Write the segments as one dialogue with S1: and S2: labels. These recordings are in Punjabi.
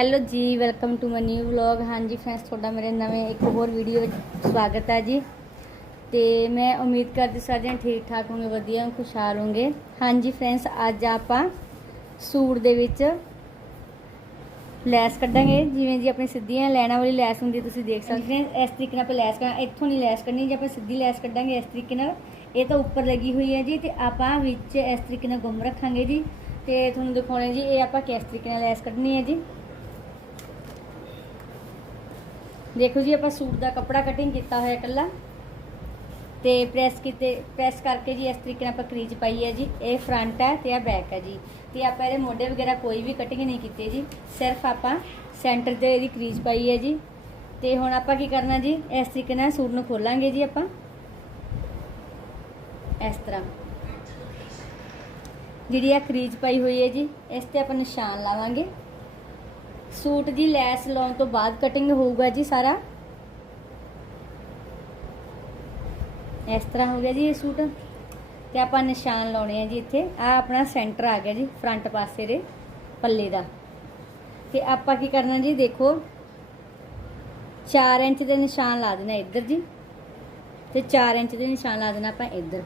S1: Hello ji welcome to my new vlog. ਹਾਂਜੀ ਫਰੈਂਡਸ ਤੁਹਾਡਾ ਮੇਰੇ ਨਵੇਂ ਇੱਕ ਹੋਰ ਵੀਡੀਓ ਵਿੱਚ ਸਵਾਗਤ ਹੈ ਜੀ। ਤੇ ਮੈਂ ਉਮੀਦ ਕਰਦੀ ਸਾਰੇ ਜਣੇ ਠੀਕ ਠਾਕ ਹੋਣਗੇ ਵਧੀਆ ਖੁਸ਼ਹਾਲ ਹੋਣਗੇ। ਹਾਂਜੀ ਫਰੈਂਡਸ ਅੱਜ ਆਪਾਂ ਸੂਟ ਦੇ ਵਿੱਚ ਲੈਸ ਕੱਢਾਂਗੇ। ਜਿਵੇਂ ਜੀ ਆਪਣੀ ਸਿੱਧੀਆਂ ਲੈਣਾ ਵਾਲੀ ਲੈਸ ਹੁੰਦੀ ਹੈ, ਤੁਸੀਂ ਦੇਖ ਸਕਦੇ ਹੋ। ਇਸ ਤਰੀਕੇ ਨਾਲ ਆਪਾਂ ਲੈਸ ਕਰਾਂ ਇੱਥੋਂ ਨਹੀਂ ਲੈਸ ਕੱਢਣੀ ਜੇ ਆਪਾਂ ਸਿੱਧੀ ਲੈਸ ਕੱਢਾਂਗੇ ਇਸ ਤਰੀਕੇ ਨਾਲ। ਇਹ ਤਾਂ ਉੱਪਰ ਲੱਗੀ ਹੋਈ ਹੈ ਜੀ ਤੇ ਆਪਾਂ ਵਿੱਚ ਇਸ ਤਰੀਕੇ ਨਾਲ ਗੁੰਮ ਰੱਖਾਂਗੇ ਜੀ। ਤੇ ਤੁਹਾਨੂੰ ਦਿਖਾਉਣੇ ਜੀ ਇਹ ਆਪਾਂ ਕਿਸ ਤਰੀਕੇ ਨਾਲ ਲੈਸ ਕੱਢਣੀ ਹੈ ਜੀ। ਦੇਖੋ ਜੀ, ਆਪਾਂ ਸੂਟ ਦਾ ਕੱਪੜਾ ਕਟਿੰਗ ਕੀਤਾ ਹੋਇਆ ਇਕੱਲਾ। ਤੇ ਪ੍ਰੈਸ ਕੀਤੇ ਪ੍ਰੈਸ ਕਰਕੇ ਜੀ ਇਸ ਤਰੀਕੇ ਨਾਲ ਆਪਾਂ ਕਰੀਜ ਪਾਈ ਹੈ ਜੀ। ਇਹ ਫਰੰਟ ਹੈ ਤੇ ਇਹ ਬੈਕ ਹੈ ਜੀ। ਤੇ ਆਪਾਂ ਇਹਦੇ ਮੋਢੇ ਵਗੈਰਾ ਕੋਈ ਵੀ ਕਟਿੰਗ ਨਹੀਂ ਕੀਤੀ ਜੀ। ਸਿਰਫ ਆਪਾਂ ਸੈਂਟਰ ਤੇ ਇਹਦੀ ਕਰੀਜ ਪਾਈ ਹੈ ਜੀ। ਤੇ ਹੁਣ ਆਪਾਂ ਕੀ ਕਰਨਾ ਜੀ? ਇਸ ਤਰੀਕੇ ਨਾਲ ਸੂਟ ਨੂੰ ਖੋਲਾਂਗੇ ਜੀ ਆਪਾਂ। ਇਸ ਤਰ੍ਹਾਂ। ਜਿਹੜੀ ਆ ਕਰੀਜ ਪਾਈ ਹੋਈ ਹੈ ਜੀ, ਇਸ ਤੇ ਆਪਾਂ ਨਿਸ਼ਾਨ ਲਾਵਾਂਗੇ। ਸੂਟ ਦੀ ਲੈਸ ਲਾਉਣ ਤੋਂ ਬਾਅਦ ਕਟਿੰਗ ਹੋਊਗਾ ਜੀ ਸਾਰਾ। ਇਸ ਤਰ੍ਹਾਂ ਹੋ ਗਿਆ ਜੀ ਇਹ ਸੂਟ। ਤੇ ਆਪਾਂ ਨਿਸ਼ਾਨ ਲਾਉਣੇ ਆ ਜੀ ਇੱਥੇ। ਆ ਆਪਣਾ ਸੈਂਟਰ ਆ ਗਿਆ ਜੀ ਫਰੰਟ ਪਾਸੇ ਦੇ ਪੱਲੇ ਦਾ। ਤੇ ਆਪਾਂ ਕੀ ਕਰਨਾ ਜੀ, ਦੇਖੋ। 4 ਇੰਚ ਦੇ ਨਿਸ਼ਾਨ ਲਾ ਦੇਣਾ ਇੱਧਰ ਜੀ। ਤੇ 4 ਇੰਚ ਦੇ ਨਿਸ਼ਾਨ ਲਾ ਦੇਣਾ ਆਪਾਂ ਇੱਧਰ।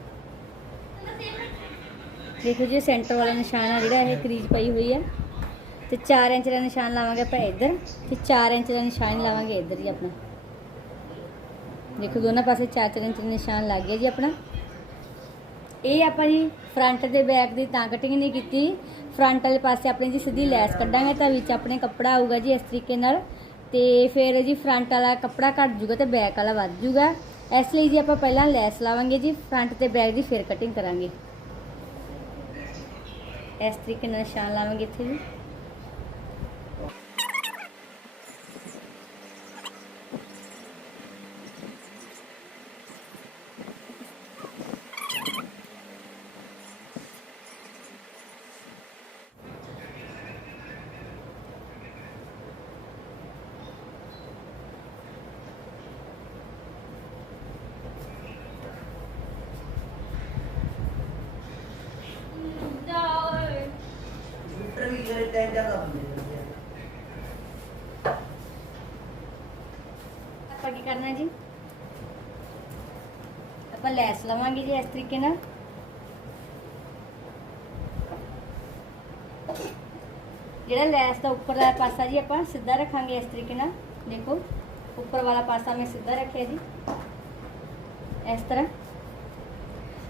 S1: ਦੇਖੋ ਜੀ ਸੈਂਟਰ ਵਾਲਾ ਨਿਸ਼ਾਨ ਆ ਜਿਹੜਾ, ਇਹ ਕਰੀਜ ਪਈ ਹੋਈ ਹੈ ਤੇ 4 ਇੰਚ ਦਾ ਨਿਸ਼ਾਨ ਲਾਵਾਂਗੇ ਆਪਾਂ ਇੱਧਰ ਤੇ 4 ਇੰਚ ਦਾ ਨਿਸ਼ਾਨ ਲਾਵਾਂਗੇ ਇੱਧਰ ਜੀ ਆਪਣਾ। ਦੇਖੋ ਦੋਨਾਂ ਪਾਸੇ 4-4 ਇੰਚ ਦਾ ਨਿਸ਼ਾਨ ਲੱਗ ਗਿਆ ਜੀ ਆਪਣਾ। ਇਹ ਆਪਾਂ ਜੀ ਫਰੰਟ ਦੇ ਬੈਕ ਦੀ ਤਾਂ ਕਟਿੰਗ ਨਹੀਂ ਕੀਤੀ। ਫਰੰਟ ਵਾਲੇ ਪਾਸੇ ਆਪਣੇ ਜੀ ਸਿੱਧੀ ਲੈਸ ਕੱਢਾਂਗੇ ਤਾਂ ਵਿੱਚ ਆਪਣੇ ਕੱਪੜਾ ਆਊਗਾ ਜੀ ਇਸ ਤਰੀਕੇ ਨਾਲ। ਤੇ ਫਿਰ ਜੀ ਫਰੰਟ ਵਾਲਾ ਕੱਪੜਾ ਘੱਟ ਜੂਗਾ ਤੇ ਬੈਕ ਵਾਲਾ ਵੱਧ ਜੂਗਾ ਇਸ ਲਈ ਜੀ ਆਪਾਂ ਪਹਿਲਾਂ ਲੈਸ ਲਾਵਾਂਗੇ ਜੀ, ਫਰੰਟ ਤੇ ਬੈਕ ਦੀ ਫਿਰ ਕਟਿੰਗ ਕਰਾਂਗੇ। ਇਸ ਤਰੀਕੇ ਨਾਲ ਨਿਸ਼ਾਨ ਲਾਵਾਂਗੇ ਇੱਥੇ ਜੀ।
S2: ਕੰਪਿਊਟਰ ਵੀ ਜਿਹੜੇ ਟੈਂਡਾ ਦਾ ਬੰਦੇ
S1: ਆਪਾਂ ਕੀ ਕਰਨਾ ਜੀ ਆਪਾਂ ਲੈਸ ਲਵਾਂਗੇ ਜੀ ਇਸ ਤਰੀਕੇ ਨਾਲ ਜਿਹੜਾ ਲੈਸ ਦਾ ਉੱਪਰਲਾ ਪਾਸਾ ਜੀ ਆਪਾਂ ਸਿੱਧਾ ਰੱਖਾਂਗੇ ਇਸ ਤਰੀਕੇ ਨਾਲ ਦੇਖੋ ਉੱਪਰ ਵਾਲਾ ਪਾਸਾ ਮੈਂ ਸਿੱਧਾ ਰੱਖਿਆ ਜੀ ਇਸ ਤਰ੍ਹਾਂ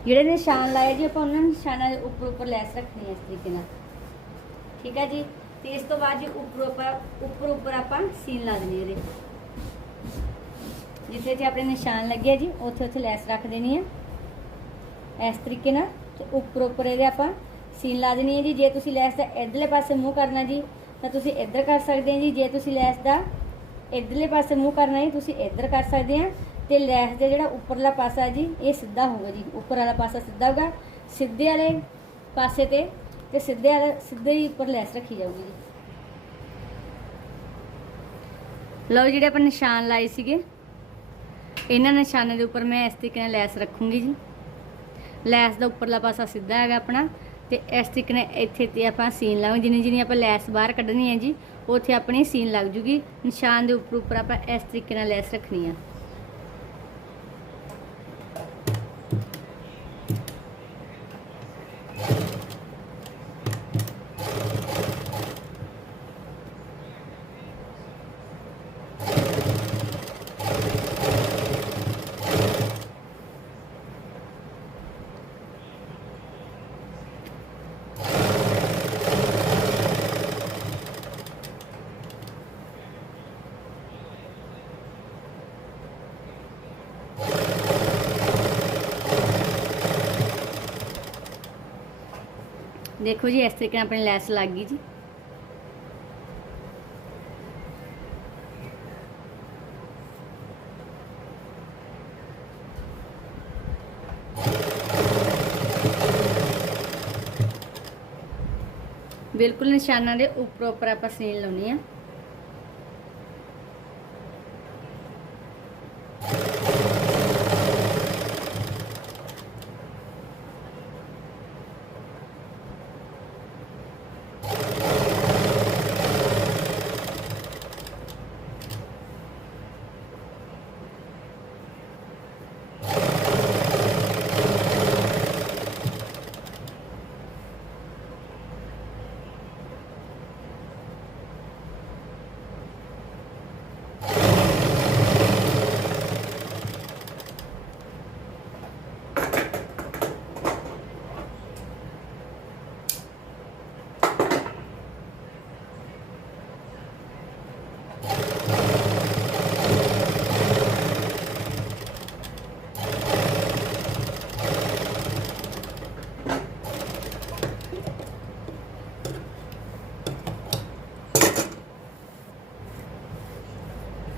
S1: ਜਿਹੜੇ ਨਿਸ਼ਾਨ ਲਾਏ ਜੀ ਆਪਾਂ ਉਹਨਾਂ ਨਿਸ਼ਾਨਾਂ ਦੇ ਉੱਪਰ ਉੱਪਰ ਲੈਸ ਰੱਖਣੀ ਹੈ ਇਸ ਤਰੀਕੇ ਨਾਲ ਠੀਕ ਹੈ ਜੀ? ਤੇ ਇਸ ਤੋਂ ਬਾਅਦ ਜੀ ਉੱਪਰ ਉੱਪਰ ਉੱਪਰ ਉੱਪਰ ਆਪਾਂ ਸੀਨ ਲਾ ਦੇਣੀ ਇਹਦੇ। ਜਿੱਥੇ ਜਿੱਥੇ ਆਪਣੇ ਨਿਸ਼ਾਨ ਲੱਗੇ ਆ ਜੀ, ਉੱਥੇ ਉੱਥੇ ਲੈਸ ਰੱਖ ਦੇਣੀ ਹੈ ਇਸ ਤਰੀਕੇ ਨਾਲ ਤੇ ਉੱਪਰ ਉੱਪਰ ਇਹਦੇ ਆਪਾਂ ਸੀਨ ਲਾ ਦੇਣੀ ਹੈ ਜੀ। ਜੇ ਤੁਸੀਂ ਲੈਸ ਦਾ ਇਧਰਲੇ ਪਾਸੇ ਮੂੰਹ ਕਰਨਾ ਜੀ, ਤਾਂ ਤੁਸੀਂ ਇੱਧਰ ਕਰ ਸਕਦੇ ਆ ਜੀ। ਜੇ ਤੁਸੀਂ ਲੈਸ ਦਾ ਇਧਰਲੇ ਪਾਸੇ ਮੂੰਹ ਕਰਨਾ ਹੈ ਤੁਸੀਂ ਇੱਧਰ ਕਰ ਸਕਦੇ ਆ। ਤੇ ਲੈਸ ਦਾ ਜਿਹੜਾ ਉੱਪਰਲਾ ਪਾਸਾ ਜੀ, ਇਹ ਸਿੱਧਾ ਹੋਊਗਾ ਜੀ। ਉੱਪਰ ਵਾਲਾ ਪਾਸਾ ਸਿੱਧਾ ਹੋਊਗਾ। ਸਿੱਧੇ ਵਾਲੇ ਪਾਸੇ ਤੇ ਤੇ ਸਿੱਧੇ ਵਾਲੇ ਸਿੱਧੇ ਹੀ ਉੱਪਰ ਲੈਸ ਰੱਖੀ ਜਾਊਗੀ ਜੀ। ਲਓ ਜਿਹੜੇ ਆਪਾਂ ਨਿਸ਼ਾਨ ਲਾਏ ਸੀਗੇ, ਇਹਨਾਂ ਨਿਸ਼ਾਨਾਂ ਦੇ ਉੱਪਰ ਮੈਂ ਇਸ ਤਰੀਕੇ ਨਾਲ ਲੈਸ ਰੱਖੂੰਗੀ ਜੀ। ਲੈਸ ਦਾ ਉੱਪਰਲਾ ਪਾਸਾ ਸਿੱਧਾ ਹੈਗਾ ਆਪਣਾ, ਤੇ ਇਸ ਤਰੀਕੇ ਨਾਲ ਇੱਥੇ ਤੇ ਆਪਾਂ ਸੀਨ ਲਾਵਾਂਗੇ। ਜਿੰਨੀ ਜਿੰਨੀ ਆਪਾਂ ਲੈਸ ਬਾਹਰ ਕੱਢਣੀ ਹੈ ਜੀ, ਉੱਥੇ ਆਪਣੀ ਸੀਨ ਲੱਗ ਜੂਗੀ। ਨਿਸ਼ਾਨ ਦੇ ਉੱਪਰ ਉੱਪਰ ਆਪਾਂ ਇਸ ਤਰੀਕੇ ਨਾਲ ਲੈਸ ਰੱਖਣੀ ਆ। ਦੇਖੋ ਜੀ, ਇਸ ਤਰੀਕੇ ਨਾਲ ਆਪਣੀ ਲੈਸ ਲੱਗ ਗਈ ਜੀ। ਬਿਲਕੁਲ ਨਿਸ਼ਾਨਾਂ ਦੇ ਉੱਪਰ ਉੱਪਰ ਆਪਾਂ ਸੀਨ ਲਾਉਣੀ ਆ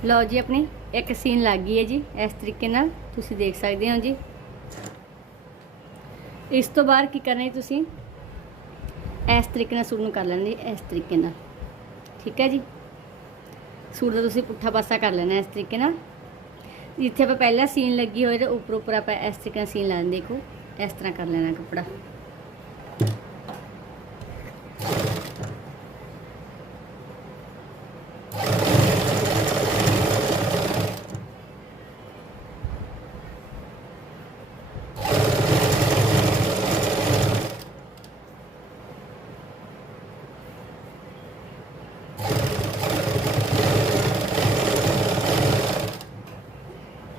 S1: ਲਓ ਜੀ ਆਪਣੀ ਇੱਕ ਸੀਨ ਲੱਗ ਗਈ ਹੈ ਜੀ, ਇਸ ਤਰੀਕੇ ਨਾਲ ਤੁਸੀਂ ਦੇਖ ਸਕਦੇ ਹੋ ਜੀ। ਇਸ ਤੋਂ ਬਾਅਦ ਕੀ ਕਰਨਾ ਹੈ ਤੁਸੀਂ? ਇਸ ਤਰੀਕੇ ਨਾਲ ਸੂਟ ਨੂੰ ਕਰ ਲੈਣਾ ਜੀ, ਇਸ ਤਰੀਕੇ ਨਾਲ। ਠੀਕ ਹੈ ਜੀ? ਸੂਟ ਦਾ ਤੁਸੀਂ ਪੁੱਠਾ ਪਾਸਾ ਕਰ ਲੈਣਾ ਇਸ ਤਰੀਕੇ ਨਾਲ। ਜਿੱਥੇ ਆਪਾਂ ਪਹਿਲਾਂ ਸੀਨ ਲੱਗੀ ਹੋਏ ਤੇ ਉੱਪਰ ਉੱਪਰ ਆਪਾਂ ਇਸ ਤਰੀਕੇ ਨਾਲ ਸੀਨ ਲਾਣ ਦੇਖੋ, ਇਸ ਤਰ੍ਹਾਂ ਕਰ ਲੈਣਾ ਕੱਪੜਾ।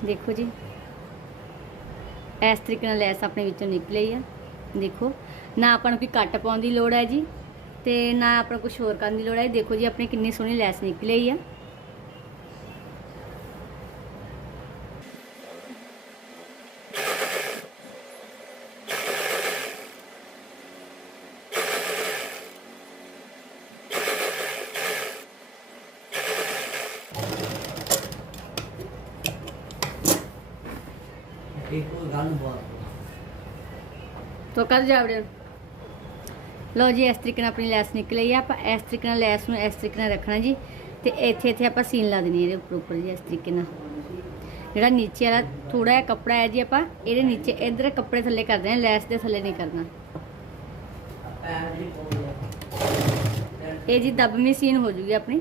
S1: ਦੇਖੋ ਜੀ। ਇਸ ਤਰੀਕੇ ਨਾਲ ਲੈਸ ਆਪਣੇ ਵਿੱਚੋਂ ਨਿਕਲੀ ਆ। ਦੇਖੋ, ਨਾ ਆਪਾਂ ਨੂੰ ਕੋਈ ਕੱਟ ਪਾਉਣ ਦੀ ਲੋੜ ਹੈ ਜੀ, ਤੇ ਨਾ ਆਪਾਂ ਨੂੰ ਕੁਝ ਹੋਰ ਕਰਨ ਦੀ ਲੋੜ ਹੈ। ਦੇਖੋ ਜੀ, ਆਪਣੀ ਕਿੰਨੀ ਸੋਹਣੀ ਲੈਸ ਨਿਕਲੀ ਆ।
S2: ਇੱਕ ਹੋਰ ਗੱਲ ਬਹੁਤ
S1: ਤੋ ਕਰ ਜਾਵੜੇ ਲਓ ਜੀ, ਇਸ ਤਰੀਕੇ ਨਾਲ ਆਪਣੀ ਲੈਸ ਨਿਕਲੀ ਆ। ਆਪਾਂ ਇਸ ਤਰੀਕੇ ਨਾਲ ਲੈਸ ਨੂੰ ਇਸ ਤਰੀਕੇ ਨਾਲ ਰੱਖਣਾ ਜੀ। ਤੇ ਇੱਥੇ ਇੱਥੇ ਆਪਾਂ ਸੀਨ ਲਾ ਦੇਣੀ ਇਹਦੇ ਉੱਪਰ ਉੱਪਰ ਜੀ, ਇਸ ਤਰੀਕੇ ਨਾਲ। ਜਿਹੜਾ ਨੀਚੇ ਵਾਲਾ ਥੋੜਾ ਜਿਹਾ ਕੱਪੜਾ ਹੈ ਜੀ ਆਪਾਂ, ਇਹਦੇ ਨੀਚੇ ਇਧਰ ਕੱਪੜੇ ਥੱਲੇ ਕਰਦੇ ਦੇਣਾ, ਲੈਸ ਦੇ ਥੱਲੇ ਨਹੀਂ ਕਰਨਾ। ਇਹ ਜੀ ਦਬਵੀਂ ਸੀਨ ਹੋ ਜੂਗੀ ਆਪਣੀ।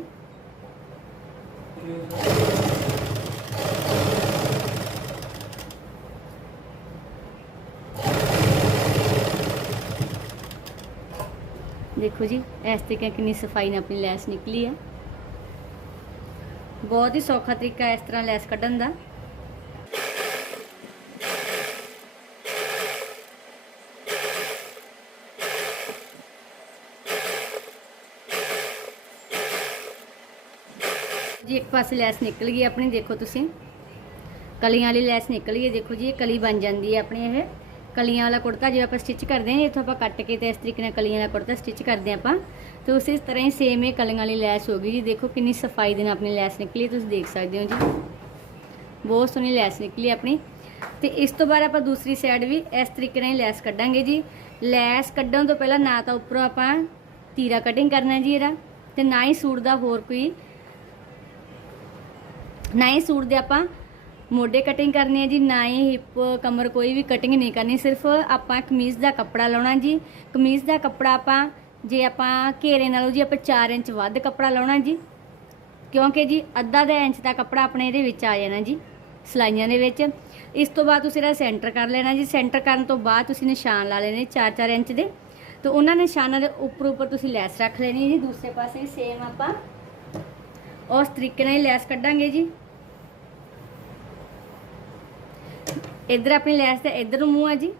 S1: ਦੇਖੋ ਜੀ ਇਸ ਤਰੀਕੇ ਕਿੰਨੀ ਸਫ਼ਾਈ ਨਾਲ ਆਪਣੀ ਲੈਸ ਨਿਕਲੀ ਹੈ ਬਹੁਤ ਹੀ ਸੌਖਾ ਤਰੀਕਾ ਹੈ ਇਸ ਤਰ੍ਹਾਂ ਲੈਸ ਕੱਢਣ ਦਾ ਜੀ ਇੱਕ ਪਾਸੇ ਲੈਸ ਨਿਕਲ ਗਈ ਆਪਣੀ ਦੇਖੋ ਤੁਸੀਂ ਕਲੀਆਂ ਵਾਲੀ ਲੈਸ ਨਿਕਲ ਗਈ ਹੈ ਦੇਖੋ ਜੀ ਇਹ ਕਲੀ ਬਣ ਜਾਂਦੀ ਹੈ ਆਪਣੀ ਇਹ ਕਲੀਆਂ ਵਾਲਾ ਕੁੜਤਾ ਜਿਵੇਂ ਆਪਾਂ ਸਟਿਚ ਕਰਦੇ ਹਾਂ, ਇੱਥੋਂ ਆਪਾਂ ਕੱਟ ਕੇ ਤੇ ਇਸ ਤਰੀਕੇ ਨਾਲ ਕਲੀਆਂ ਵਾਲਾ ਕੁੜਤਾ ਸਟਿਚ ਕਰਦੇ ਹਾਂ ਆਪਾਂ। ਤੇ ਉਸੇ ਤਰ੍ਹਾਂ ਹੀ ਸੇਮ ਇਹ ਕਲੀਆਂ ਵਾਲੀ ਲੈਸ ਹੋ ਗਈ ਜੀ। ਦੇਖੋ ਕਿੰਨੀ ਸਫ਼ਾਈ ਦੇ ਨਾਲ ਆਪਣੀ ਲੈਸ ਨਿਕਲੀ ਤੁਸੀਂ ਦੇਖ ਸਕਦੇ ਹੋ ਜੀ। ਬਹੁਤ ਸੋਹਣੀ ਲੈਸ ਨਿਕਲੀ ਆਪਣੀ। ਤੇ ਇਸ ਤੋਂ ਬਾਅਦ ਆਪਾਂ ਦੂਸਰੀ ਸਾਈਡ ਵੀ ਇਸ ਤਰੀਕੇ ਨਾਲ ਲੈਸ ਕੱਢਾਂਗੇ ਜੀ। ਲੈਸ ਕੱਢਣ ਤੋਂ ਪਹਿਲਾਂ ਨਾ ਤਾਂ ਉੱਪਰੋਂ ਆਪਾਂ ਤੀਰਾ ਕਟਿੰਗ ਕਰਨਾ ਜੀ ਇਹਦਾ। ਤੇ ਨਾ ਹੀ ਸੂਟ ਦਾ ਹੋਰ ਕੋਈ, ਨਾ ਹੀ ਸੂਟ ਦੇ ਆਪਾਂ ਮੋਢੇ ਕਟਿੰਗ ਕਰਨੀ ਹੈ ਜੀ, ਨਾ ਹੀ ਹਿੱਪ ਕਮਰ ਕੋਈ ਵੀ ਕਟਿੰਗ ਨਹੀਂ ਕਰਨੀ, ਸਿਰਫ ਆਪਾਂ ਕਮੀਜ਼ ਦਾ ਕੱਪੜਾ ਲਾਉਣਾ ਜੀ। ਕਮੀਜ਼ ਦਾ ਕੱਪੜਾ ਆਪਾਂ, ਜੇ ਆਪਾਂ ਘੇਰੇ ਨਾਲੋਂ ਜੀ ਆਪਾਂ 4 ਇੰਚ ਵੱਧ ਕੱਪੜਾ ਲਾਉਣਾ ਜੀ। ਕਿਉਂਕਿ ਜੀ ਅੱਧਾ ਦਾ ਇੰਚ ਦਾ ਕੱਪੜਾ ਆਪਣੇ ਇਹਦੇ ਵਿੱਚ ਆ ਜਾਣਾ ਜੀ, ਸਲਾਈਆਂ ਦੇ ਵਿੱਚ। ਇਸ ਤੋਂ ਬਾਅਦ ਤੁਸੀਂ ਇਹਦਾ ਸੈਂਟਰ ਕਰ ਲੈਣਾ ਜੀ। ਸੈਂਟਰ ਕਰਨ ਤੋਂ ਬਾਅਦ ਤੁਸੀਂ ਨਿਸ਼ਾਨ ਲਾ ਲੈਣੇ 4-4 ਇੰਚ ਦੇ। ਤੇ ਉਹਨਾਂ ਨਿਸ਼ਾਨਾਂ ਦੇ ਉੱਪਰ ਉੱਪਰ ਤੁਸੀਂ ਲੈਸ ਰੱਖ ਲੈਣੀ ਹੈ ਜੀ। ਦੂਸਰੇ ਪਾਸੇ ਵੀ ਸੇਮ ਆਪਾਂ ਉਸ ਤਰੀਕੇ ਨਾਲ ਹੀ ਲੈਸ ਕੱਢਾਂਗੇ ਜੀ। ਇੱਧਰ ਆਪਣੀ ਲੈਸ ਤੇ ਇੱਧਰ ਨੂੰ ਮੂੰਹ ਆ ਜੀ।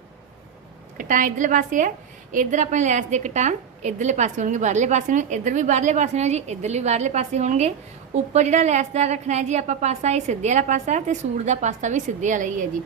S1: ਕਟਾਂ ਇੱਧਰਲੇ ਪਾਸੇ ਹੈ ਇੱਧਰ ਆਪਣੀ ਲੈਸ ਦੇ ਕਟਾਂ ਇੱਧਰਲੇ ਪਾਸੇ ਹੋਣਗੇ, ਬਾਹਰਲੇ ਪਾਸੇ ਨੂੰ ਇੱਧਰ ਵੀ ਬਾਹਰਲੇ ਪਾਸੇ ਨੂੰ ਜੀ, ਇੱਧਰ ਵੀ ਬਾਹਰਲੇ ਪਾਸੇ ਹੋਣਗੇ। ਉੱਪਰ ਜਿਹੜਾ ਲੈਸ ਦਾ ਰੱਖਣਾ ਹੈ ਜੀ, ਆਪਾਂ ਪਾਸਾ ਇਹ ਸਿੱਧੇ ਵਾਲਾ ਪਾਸਾ ਤੇ ਸੂਟ ਦਾ ਪਾਸਾ ਵੀ ਸਿੱਧੇ ਵਾਲਾ ਹੀ ਹੈ ਜੀ।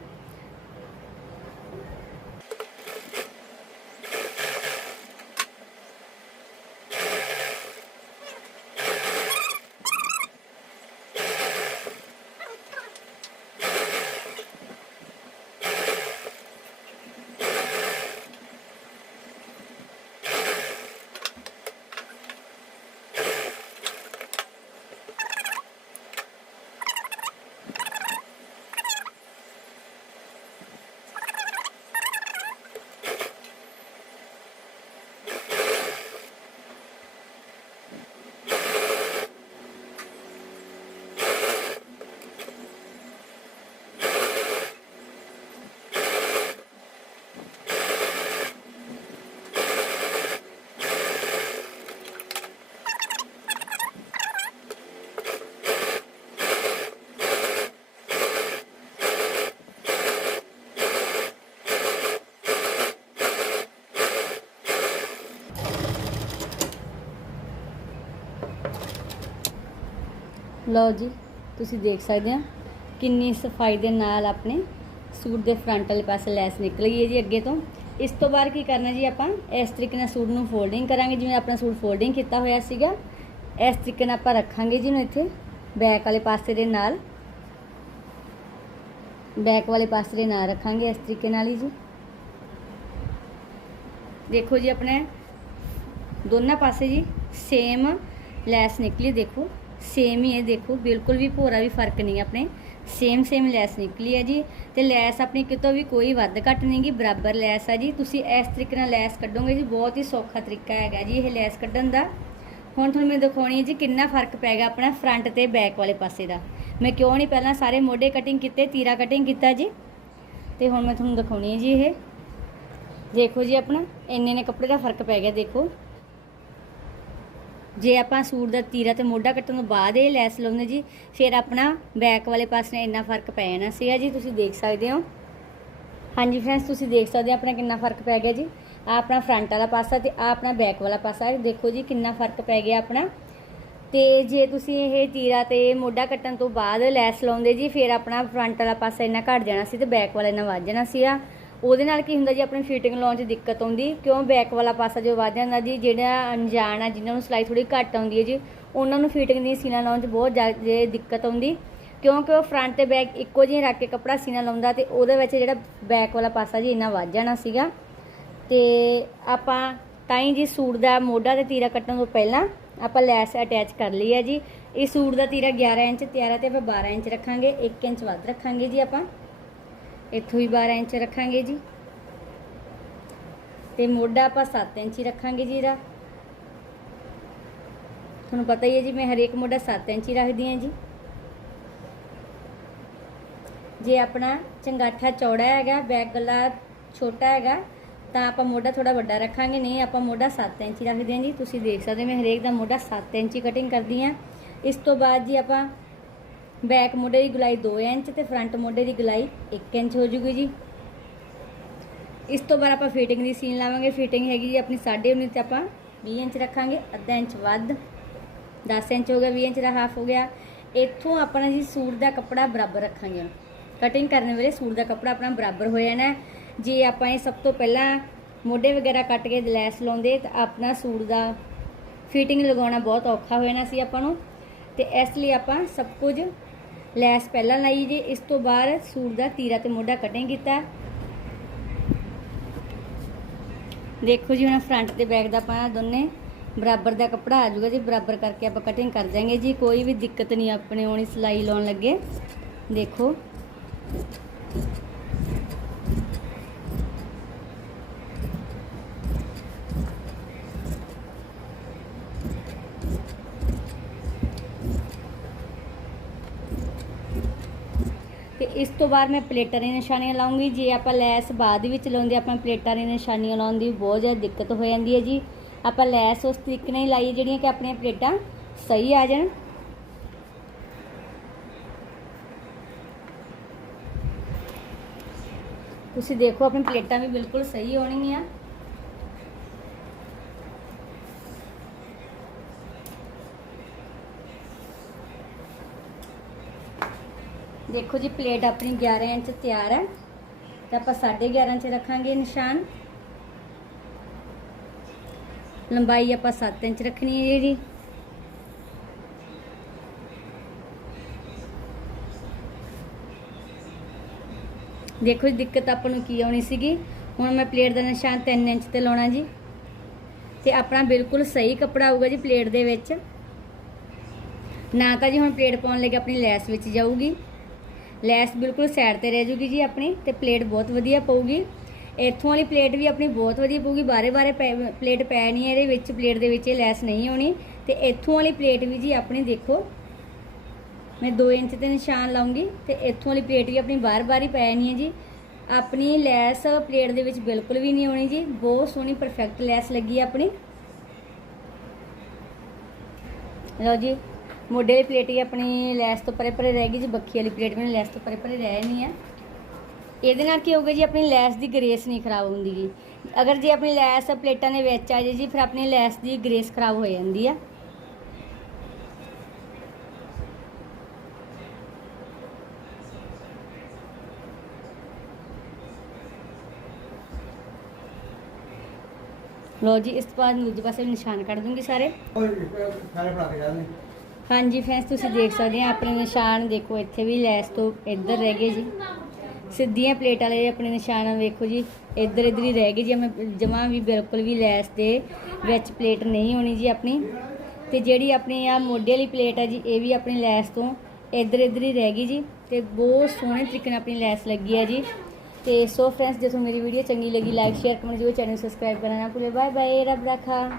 S1: ਲਓ ਜੀ, ਤੁਸੀਂ ਦੇਖ ਸਕਦੇ ਹੋ ਕਿੰਨੀ ਸਫ਼ਾਈ ਦੇ ਨਾਲ ਆਪਣੇ ਸੂਟ ਦੇ ਫਰੰਟ ਵਾਲੇ ਪਾਸੇ ਲੈਸ ਨਿਕਲ ਗਈ ਹੈ ਜੀ ਅੱਗੇ ਤੋਂ। ਇਸ ਤੋਂ ਬਾਅਦ ਕੀ ਕਰਨਾ ਜੀ ਆਪਾਂ, ਇਸ ਤਰੀਕੇ ਨਾਲ ਸੂਟ ਨੂੰ ਫੋਲਡਿੰਗ ਕਰਾਂਗੇ, ਜਿਵੇਂ ਆਪਣਾ ਸੂਟ ਫੋਲਡਿੰਗ ਕੀਤਾ ਹੋਇਆ ਸੀਗਾ। ਇਸ ਤਰੀਕੇ ਨਾਲ ਆਪਾਂ ਰੱਖਾਂਗੇ ਜੀ ਨੂੰ ਇੱਥੇ ਬੈਕ ਵਾਲੇ ਪਾਸੇ ਦੇ ਨਾਲ। ਬੈਕ ਵਾਲੇ ਪਾਸੇ ਦੇ ਨਾਲ ਰੱਖਾਂਗੇ ਇਸ ਤਰੀਕੇ ਨਾਲ ਹੀ ਜੀ। ਦੇਖੋ ਜੀ ਆਪਣੇ ਦੋਨਾਂ ਪਾਸੇ ਜੀ ਸੇਮ ਲੈਸ ਨਿਕਲੀ, ਦੇਖੋ। ਸੇਮ ਹੀ ਹੈ ਦੇਖੋ, ਬਿਲਕੁਲ ਵੀ ਭੋਰਾ ਵੀ ਫ਼ਰਕ ਨਹੀਂ ਆਪਣੇ। ਸੇਮ ਸੇਮ ਲੈਸ ਨਿਕਲੀ ਹੈ ਜੀ। ਤੇ ਲੈਸ ਆਪਣੀ ਕਿਤੋਂ ਵੀ ਕੋਈ ਵੱਧ ਘੱਟ ਨਹੀਂ ਗੀ, ਬਰਾਬਰ ਲੈਸ ਆ ਜੀ। ਤੁਸੀਂ ਇਸ ਤਰੀਕੇ ਨਾਲ ਲੈਸ ਕੱਢੋਗੇ ਜੀ, ਬਹੁਤ ਹੀ ਸੌਖਾ ਤਰੀਕਾ ਹੈਗਾ ਜੀ ਇਹ ਲੈਸ ਕੱਢਣ ਦਾ। ਹੁਣ ਤੁਹਾਨੂੰ ਮੈਂ ਦਿਖਾਉਣੀ ਹੈ ਜੀ ਕਿੰਨਾ ਫ਼ਰਕ ਪੈ ਗਿਆ ਆਪਣਾ ਫਰੰਟ ਤੇ ਬੈਕ ਵਾਲੇ ਪਾਸੇ ਦਾ। ਮੈਂ ਕਿਉਂ ਨਹੀਂ ਪਹਿਲਾਂ ਸਾਰੇ ਮੋਢੇ ਕਟਿੰਗ ਕੀਤੇ, ਤੀਰਾ ਕਟਿੰਗ ਕੀਤਾ ਜੀ। ਤੇ ਹੁਣ ਮੈਂ ਤੁਹਾਨੂੰ ਦਿਖਾਉਣੀ ਹੈ ਜੀ ਇਹ। ਦੇਖੋ ਜੀ ਆਪਣਾ ਇੰਨੇ ਨੇ ਕੱਪੜੇ ਦਾ ਫ਼ਰਕ ਪੈ ਗਿਆ, ਦੇਖੋ। ਜੇ ਆਪਾਂ ਸੂਟ ਦਾ ਤੀਰਾ ਤੇ ਮੋਢਾ ਕੱਟਣ ਤੋਂ ਬਾਅਦ ਇਹ ਲੈਸ ਲਾਉਂਦੇ ਜੀ, ਫਿਰ ਆਪਣਾ ਬੈਕ ਵਾਲੇ ਪਾਸੇ ਇੰਨਾ ਫ਼ਰਕ ਪੈ ਜਾਣਾ। ਸੀਗਾ ਜੀ, ਤੁਸੀਂ ਦੇਖ ਸਕਦੇ ਹੋ। ਹਾਂਜੀ ਫਰੈਂਡਸ ਤੁਸੀਂ ਦੇਖ ਸਕਦੇ ਹੋ ਆਪਣਾ ਕਿੰਨਾ ਫ਼ਰਕ ਪੈ ਗਿਆ ਜੀ। ਆ ਆਪਣਾ ਫਰੰਟ ਵਾਲਾ ਪਾਸਾ ਤੇ ਆ ਆਪਣਾ ਬੈਕ ਵਾਲਾ ਪਾਸਾ। ਹੈ ਦੇਖੋ ਜੀ ਕਿੰਨਾ ਫ਼ਰਕ ਪੈ ਗਿਆ ਆਪਣਾ। ਤੇ ਜੇ ਤੁਸੀਂ ਇਹ ਤੀਰਾ ਤੇ ਮੋਢਾ ਕੱਟਣ ਤੋਂ ਬਾਅਦ ਲੈਸ ਲਾਉਂਦੇ ਜੀ, ਫਿਰ ਆਪਣਾ ਫਰੰਟ ਵਾਲਾ ਪਾਸਾ ਇੰਨਾ ਘਟ ਜਾਣਾ ਸੀ ਤੇ ਬੈਕ ਵਾਲਾ ਇੰਨਾ ਵੱਧ ਜਾਣਾ ਸੀਗਾ। ਉਹਦੇ ਨਾਲ ਕੀ ਹੁੰਦਾ ਜੀ, ਆਪਣੀ ਫਿਟਿੰਗ ਲਾਉਣ 'ਚ ਦਿੱਕਤ ਆਉਂਦੀ, ਕਿਉਂ ਬੈਕ ਵਾਲਾ ਪਾਸਾ ਜੋ ਵੱਧ ਜਾਂਦਾ ਜੀ, ਜਿਹੜਾ ਅਣਜਾਣ ਆ, ਜਿਨ੍ਹਾਂ ਨੂੰ ਸਿਲਾਈ ਥੋੜੀ ਘੱਟ ਆਉਂਦੀ ਹੈ ਜੀ, ਉਹਨਾਂ ਨੂੰ ਫਿਟਿੰਗ ਦੀ ਸੀਨਾ ਲਾਉਣ 'ਚ ਬਹੁਤ ਜ਼ਿਆਦਾ ਦਿੱਕਤ ਆਉਂਦੀ। ਕਿਉਂਕਿ ਉਹ ਫਰੰਟ ਤੇ ਬੈਕ ਇੱਕੋ ਜਿਹੀ ਰੱਖ ਕੇ ਕੱਪੜਾ ਸੀਨਾ ਲਾਉਂਦਾ ਤੇ ਉਹਦੇ ਵਿੱਚ ਜਿਹੜਾ ਬੈਕ ਵਾਲਾ ਪਾਸਾ ਜੀ, ਇੰਨਾ ਵੱਧ ਜਾਣਾ ਸੀਗਾ। ਤੇ ਆਪਾਂ ਤਾਂ ਹੀ ਜੀ ਸੂਟ ਦਾ ਮੋਢਾ ਤੇ ਤੀਰਾ ਕੱਟਣ ਤੋਂ ਪਹਿਲਾਂ ਆਪਾਂ ਲੈਸ ਅਟੈਚ ਕਰ ਲਈ ਹੈ ਜੀ। ਇਹ ਸੂਟ ਦਾ ਤੀਰਾ 11 ਇੰਚ ਤਿਆਰਾ ਤੇ ਆਪਾਂ 12 ਇੰਚ ਰੱਖਾਂਗੇ 1 ਇੰਚ ਵੱਧ ਰੱਖਾਂਗੇ ਜੀ ਆਪਾਂ। ਇੱਥੋਂ ਹੀ 12 ਇੰਚ ਰੱਖਾਂਗੇ ਜੀ। ਤੇ ਮੋਢਾ ਆਪਾਂ 7 ਇੰਚ ਹੀ ਰੱਖਾਂਗੇ ਜੀ ਇਹਦਾ। ਤੁਹਾਨੂੰ ਪਤਾ ਹੀ ਹੈ ਜੀ, ਮੈਂ ਹਰੇਕ ਮੋਢਾ 7 ਇੰਚ ਹੀ ਰੱਖਦੀ ਹਾਂ ਜੀ। ਜੇ ਆਪਣਾ ਚੰਗਾਠਾ ਚੌੜਾ ਹੈਗਾ, ਬੈਕ ਗਲਾ ਛੋਟਾ ਹੈਗਾ, ਤਾਂ ਆਪਾਂ ਮੋਢਾ ਥੋੜਾ ਵੱਡਾ ਰੱਖਾਂਗੇ। ਨਹੀਂ, ਆਪਾਂ ਮੋਢਾ 7 ਇੰਚ ਰੱਖਦੇ ਹਾਂ ਜੀ। ਤੁਸੀਂ ਦੇਖ ਸਕਦੇ ਹੋ, ਮੈਂ ਹਰੇਕ ਦਾ ਮੋਢਾ 7 ਇੰਚ ਕਟਿੰਗ ਕਰਦੀ ਹਾਂ। ਇਸ ਤੋਂ ਬਾਅਦ ਜੀ ਆਪਾਂ ਬੈਕ ਮੋਢੇ ਦੀ ਗੁਲਾਈ 2 ਇੰਚ ਤੇ ਫਰੰਟ ਮੋਢੇ ਦੀ ਗੁਲਾਈ 1 ਇੰਚ ਹੋ ਜੂਗੀ ਜੀ। ਇਸ ਤੋਂ ਬਾਅਦ ਆਪਾਂ ਫਿਟਿੰਗ ਦੀ ਸੀਨ ਲਾਵਾਂਗੇ। ਫਿਟਿੰਗ ਹੈਗੀ ਜੀ ਆਪਣੀ 19.5 ਤੇ ਆਪਾਂ 20 ਇੰਚ ਰੱਖਾਂਗੇ। ਅੱਧਾ ਇੰਚ ਵੱਧ 10 ਇੰਚ ਹੋ ਗਿਆ 20 ਇੰਚ ਦਾ ਹਾਫ ਹੋ ਗਿਆ। ਇੱਥੋਂ ਆਪਣਾ ਜੀ ਸੂਟ ਦਾ ਕੱਪੜਾ ਬਰਾਬਰ ਰੱਖਾਂਗੇ ਕਟਿੰਗ ਕਰਨ ਵੇਲੇ ਸੂਟ ਦਾ ਕੱਪੜਾ ਆਪਣਾ ਬਰਾਬਰ ਹੋ ਜਾਣਾ ਜੇ ਆਪਾਂ ਇਹ ਸਭ ਤੋਂ ਪਹਿਲਾਂ ਮੋਢੇ ਵਗੈਰਾ ਕੱਟ ਕੇ ਲੈਸ ਲਾਉਂਦੇ ਤਾਂ ਆਪਣਾ ਸੂਟ ਦਾ ਫਿਟਿੰਗ ਲਗਾਉਣਾ ਬਹੁਤ ਔਖਾ ਹੋ ਜਾਣਾ ਸੀ ਆਪਾਂ ਨੂੰ। ਤੇ ਇਸ ਲਈ ਆਪਾਂ ਸਭ ਕੁਝ ਲੈਸ ਪਹਿਲਾਂ ਲਾਈ ਜੀ, ਇਸ ਤੋਂ ਬਾਅਦ ਸੂਟ ਦਾ ਤੀਰਾ ਤੇ ਮੋਢਾ ਕਟਿੰਗ ਕੀਤਾ। ਦੇਖੋ ਜੀ, ਹੁਣ ਫਰੰਟ ਤੇ ਬੈਕ ਦਾ ਆਪਾਂ ਦੋਨੇ ਬਰਾਬਰ ਦਾ ਕੱਪੜਾ ਆ ਜਾਊਗਾ ਜੀ, ਬਰਾਬਰ ਕਰਕੇ ਆਪਾਂ ਕਟਿੰਗ ਕਰ ਦਾਂਗੇ ਜੀ। ਕੋਈ ਵੀ ਦਿੱਕਤ ਨਹੀਂ ਆਪਣੇ ਆਉਣੀ ਸਿਲਾਈ ਲਾਉਣ ਲੱਗੇ। ਦੇਖੋ। ਇਸ ਤੋਂ ਬਾਅਦ ਮੈਂ ਪਲੇਟਾਂ ਦੀਆਂ ਨਿਸ਼ਾਨੀਆਂ ਲਾਉਂਗੀ। ਜੇ ਆਪਾਂ ਲੈਸ ਬਾਅਦ ਵਿੱਚ ਲਾਉਂਦੇ, ਆਪਾਂ ਪਲੇਟਾਂ ਦੀਆਂ ਨਿਸ਼ਾਨੀਆਂ ਲਾਉਣ ਦੀ ਬਹੁਤ ਜ਼ਿਆਦਾ ਦਿੱਕਤ ਹੋ ਜਾਂਦੀ ਹੈ ਜੀ। ਆਪਾਂ ਲੈਸ ਉਸ ਤਰੀਕੇ ਨਾਲ ਹੀ ਲਾਈਏ ਜਿਹੜੀਆਂ ਕਿ ਆਪਣੀਆਂ ਪਲੇਟਾਂ ਸਹੀ ਆ ਜਾਣ। ਤੁਸੀਂ ਦੇਖੋ, ਆਪਣੀ ਪਲੇਟਾਂ ਵੀ ਬਿਲਕੁਲ ਸਹੀ ਹੋਣਗੀਆਂ। ਦੇਖੋ ਜੀ ਪਲੇਟ ਆਪਣੀ 11 ਇੰਚ ਤਿਆਰ ਹੈ। ਤੇ ਆਪਾਂ 11.5 ਇੰਚ ਰੱਖਾਂਗੇ ਨਿਸ਼ਾਨ। ਲੰਬਾਈ ਆਪਾਂ 7 ਇੰਚ ਰੱਖਣੀ ਹੈ ਜਿਹੜੀ। ਦੇਖੋ ਜੀ, ਦਿੱਕਤ ਆਪਾਂ ਨੂੰ ਕੀ ਆਉਣੀ ਸੀਗੀ? ਹੁਣ ਮੈਂ ਪਲੇਟ ਦਾ ਨਿਸ਼ਾਨ 3 ਇੰਚ ਤੇ ਲਾਉਣਾ ਜੀ। ਤੇ ਆਪਣਾ ਬਿਲਕੁਲ ਸਹੀ ਕੱਪੜਾ ਆਊਗਾ ਜੀ ਪਲੇਟ ਦੇ ਵਿੱਚ। ਨਾ ਤਾਂ ਜੀ ਹੁਣ ਪਲੇਟ ਪਾਉਣ ਲੱਗੇ, ਆਪਣੀ ਲੈਸ ਵਿੱਚ ਜਾਊਗੀ। ਲੈਸ ਬਿਲਕੁਲ ਸਾਈਡ ਤੇ ਰਹਿ ਜੂਗੀ ਜੀ ਆਪਣੀ ਤੇ ਪਲੇਟ ਬਹੁਤ ਵਧੀਆ ਪਊਗੀ। ਇੱਥੋਂ ਵਾਲੀ ਪਲੇਟ ਵੀ ਆਪਣੀ ਬਹੁਤ ਵਧੀਆ ਪਊਗੀ। ਬਾਰੇ ਬਾਰੇ ਪਲੇਟ ਪੈ ਨਹੀਂ ਹੈ ਇਹਦੇ ਵਿੱਚ ਪਲੇਟ ਦੇ ਵਿੱਚ ਇਹ ਲੈਸ ਨਹੀਂ ਆਉਣੀ। ਤੇ ਇੱਥੋਂ ਵਾਲੀ ਪਲੇਟ ਵੀ ਜੀ ਆਪਣੀ ਦੇਖੋ। ਮੈਂ 2 ਇੰਚ ਤੇ ਨਿਸ਼ਾਨ ਲਾਉਂਗੀ ਤੇ ਇੱਥੋਂ ਵਾਲੀ ਪਲੇਟ ਵੀ ਆਪਣੀ ਬਾਰ-ਬਾਰ ਹੀ ਪੈ ਨਹੀਂ ਹੈ ਜੀ। ਆਪਣੀ ਲੈਸ ਪਲੇਟ ਦੇ ਵਿੱਚ ਬਿਲਕੁਲ ਵੀ ਨਹੀਂ ਆਉਣੀ ਜੀ। ਬਹੁਤ ਸੋਹਣੀ ਪਰਫੈਕਟ ਲੈਸ ਲੱਗੀ ਆਪਣੀ। ਲਓ ਜੀ ਮੋਢੇ ਵਾਲੀ ਪਲੇਟ ਹੀ ਆਪਣੀ ਲੈਸ ਤੋਂ ਪਰੇ ਪਰੇ ਰਹਿ ਗਈ ਜੀ, ਬੱਖੀ ਵਾਲੀ ਪਲੇਟ ਵੀ ਲੈਸ ਤੋਂ ਪਰੇ ਪਰੇ ਰਹਿ ਨਹੀਂ ਹੈ ਇਹਦੇ ਨਾਲ ਕੀ ਹੋਊਗਾ ਜੀ, ਆਪਣੀ ਲੈਸ ਦੀ ਗ੍ਰੇਸ ਨਹੀਂ ਖਰਾਬ ਹੁੰਦੀ ਜੀ ਅਗਰ ਜੇ ਆਪਣੀ ਲੈਸ ਪਲੇਟਾਂ ਦੇ ਵਿੱਚ ਆ ਜੇ ਜੀ, ਫਿਰ ਆਪਣੀ ਲੈਸ ਦੀ ਗ੍ਰੇਸ ਖਰਾਬ ਹੋ ਜਾਂਦੀ ਆ। ਲੋ ਜੀ, ਇਸ ਤੋਂ ਬਾਅਦ ਦੂਜੇ ਪਾਸੇ ਵੀ ਨਿਸ਼ਾਨ ਕੱਢ ਦੂੰਗੀ ਸਾਰੇ।
S2: ਸਾਰੇ ਫੜਾ ਕੇ ਜਾਂਦੇ
S1: ਹਾਂਜੀ ਫਰੈਂਡਸ, ਤੁਸੀਂ ਦੇਖ ਸਕਦੇ ਆ, ਆਪਣੇ ਨਿਸ਼ਾਨ ਦੇਖੋ, ਇੱਥੇ ਵੀ ਲੈਸ ਤੋਂ ਇੱਧਰ ਰਹਿ ਗਏ ਜੀ। ਸਿੱਧੀਆਂ ਪਲੇਟ ਵਾਲੇ ਆਪਣੇ ਨਿਸ਼ਾਨ ਵੇਖੋ ਜੀ, ਇੱਧਰ ਇੱਧਰ ਹੀ ਰਹਿ ਗਏ ਜੀ। ਮੈਂ ਜਮਾਂ ਵੀ ਬਿਲਕੁਲ ਵੀ ਲੈਸ ਦੇ ਵਿੱਚ ਪਲੇਟ ਨਹੀਂ ਹੋਣੀ ਜੀ ਆਪਣੀ। ਤੇ ਜਿਹੜੀ ਆਪਣੀ ਆ ਮੋਢੇ ਵਾਲੀ ਪਲੇਟ ਆ ਜੀ, ਇਹ ਵੀ ਆਪਣੀ ਲੈਸ ਤੋਂ ਇੱਧਰ ਇੱਧਰ ਹੀ ਰਹਿ ਗਈ ਜੀ। ਤੇ ਬਹੁਤ ਸੋਹਣੇ ਤਰੀਕੇ ਨਾਲ ਆਪਣੀ ਲੈਸ ਲੱਗੀ ਆ ਜੀ। ਤੇ ਸੋ ਫਰੈਂਡਸ, ਜੇ ਤੁਹਾਨੂੰ ਮੇਰੀ ਵੀਡੀਓ ਚੰਗੀ ਲੱਗੀ ਲਾਈਕ ਸ਼ੇਅਰ ਕਮੈਂਟ ਜ਼ਰੂਰ ਚੈਨਲ ਸਬਸਕ੍ਰਾਈਬ ਕਰਨਾ ਨਾ ਭੁੱਲੇ। ਬਾਏ ਬਾਏ ਰੱਬ ਰੱਖਾ।